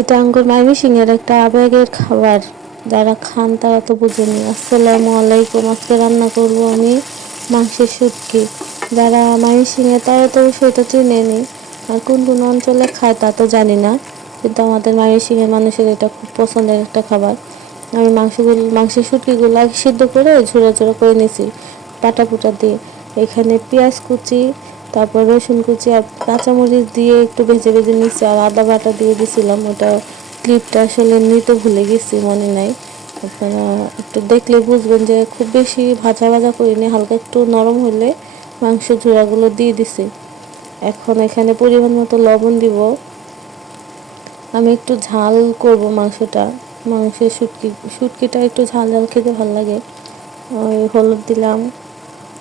এটা আঙ্গুর ময়মনসিংহের একটা আবেগের খাবার, যারা খান তারা তো বুঝেনি। আসসালামু আলাইকুম। আজকে রান্না করব আমি মাংসের শুটকি। যারা ময়মনসিংহে তারা তো সেটা চিনেনি, আর কোন কোন অঞ্চলে খায় তা তো জানি না, কিন্তু আমাদের ময়মনসিংহের মানুষের এটা খুব পছন্দের একটা খাবার। আমি মাংসের শুটকিগুলো আগে সিদ্ধ করে ঝুড়ো ঝুড়ো করে নিয়েছি পাটা পুটা দিয়ে। এখানে পেঁয়াজ কুচি, তারপর রসুন কুচি আর কাঁচামরিচ দিয়ে একটু ভেজে ভেজে নিচ্ছি, আর আদা বাটা দিয়ে দিয়েছিলাম। ওটা ক্লিপটা আসলে নিতে ভুলে গেছি, মনে নাই। আপনারা একটু দেখলে বুঝবেন যে খুব বেশি ভাজা ভাজা করিনি, হালকা একটু নরম হলে মাংস ঝোড়াগুলো দিয়ে দিছি। এখন এখানে পরিমাণ মতো লবণ দিব। আমি একটু ঝাল করব মাংসের শুটকিটা একটু ঝাল ঝাল খেতে ভালো লাগে। ওই হলুদ দিলাম,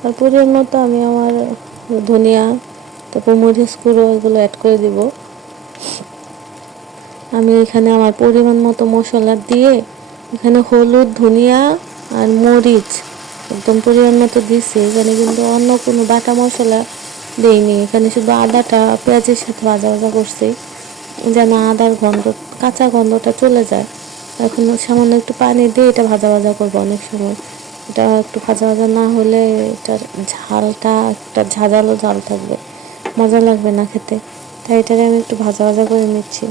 আর পরিমাণ মতো আমি আমার ধনিয়া, তারপর মরিচ গুঁড়ো এগুলো অ্যাড করে দিব। আমি এখানে আমার পরিমাণ মতো মশলা দিয়ে এখানে হলুদ, ধনিয়া আর মরিচ একদম পরিমাণ মতো দিচ্ছি। এখানে কিন্তু অন্য কোনো বাটা মশলা দেইনি, এখানে শুধু আদাটা পেঁয়াজের সাথে ভাজা ভাজা করছি, যেন আদার কাঁচা গন্ধটা চলে যায়। এখন সামান্য একটু পানি দিয়ে এটা ভাজা ভাজা করবো অনেক সময়। এটা একটু ভাজা ভাজা না হলে এটার ঝালটা একটা ঝাঁঝালো ঝাল থাকবে, মজা লাগবে না খেতে। তাই এটাকে আমি একটু ভাজা ভাজা করে নিচ্ছি।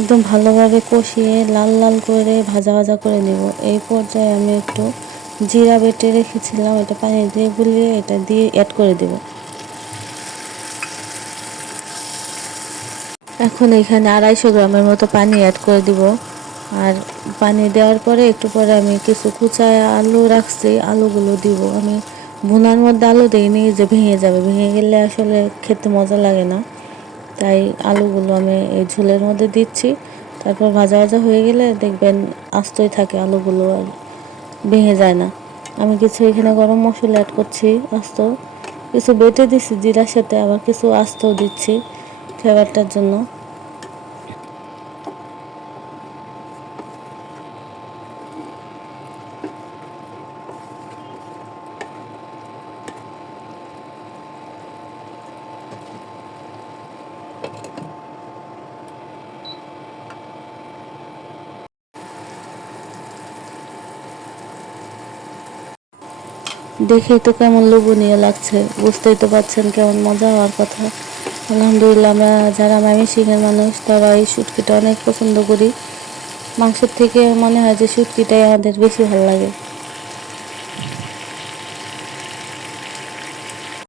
একদম ভালোভাবে কষিয়ে লাল লাল করে ভাজা ভাজা করে নেব। এই পর্যায়ে আমি একটু জিরা বেটে রেখেছিলাম, এটা পানি দিয়ে গুলিয়ে এটা দিয়ে অ্যাড করে দেব। এখন এখানে 250 গ্রামের মতো পানি অ্যাড করে দিব। আর পানি দেওয়ার পরে একটু পরে আমি কিছু কুচায় আলু রাখছি, আলুগুলো দিব। আমি ভুনার মধ্যে আলু দিইনি, যে ভেঙে যাবে, ভেঙে গেলে আসলে খেতে মজা লাগে না। তাই আলুগুলো আমি এই ঝোলের মধ্যে দিচ্ছি। তারপর ভাজা ভাজা হয়ে গেলে দেখবেন আস্তই থাকে আলুগুলো, আর ভেঙে যায় না। আমি কিছু এখানে গরম মশলা অ্যাড করছি আস্ত, কিছু বেটে দিচ্ছি জিরার সাথে, আবার কিছু আস্তও দিচ্ছি ফ্লেভারটার জন্য। দেখেই তো কেমন লোভনীয় লাগছে, বুঝতেই তো পারছেন কেমন মজা হওয়ার কথা। আলহামদুলিল্লাহ, আমরা যারা ময়মনসিংহের মানুষ তারা এই শুটকিটা অনেক পছন্দ করি। মাংসের থেকে মনে হয় যে শুটকিটাই আমাদের বেশি ভালো লাগে।